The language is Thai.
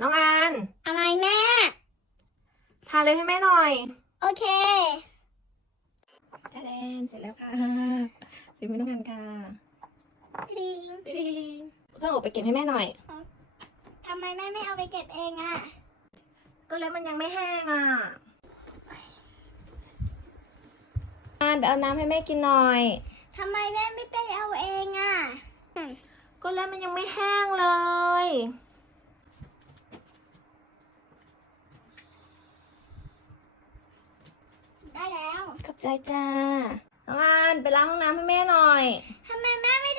น้องอันอะไรแม่ ทาเลยให้แม่หน่อยโอเคจ้าแดนเสร็จแล้วค่ะเป็นไม่ต้องการค่ะจริงติ๊งต้องออกไปเก็บให้แม่หน่อย ทำไมแม่ไม่เอาไปเก็บเองอะก็แล้วมันยังไม่แห้งอะอันไปเอาน้ำให้แม่กินหน่อย ทำไมแม่ไม่ไปเอาเองอะก็แล้วมันยังไม่แห้งเลย ได้แล้ว ขอบใจจ้าน้องอันไปล้างห้องน้ำให้แม่หน่อย ทำไมแม่ไม่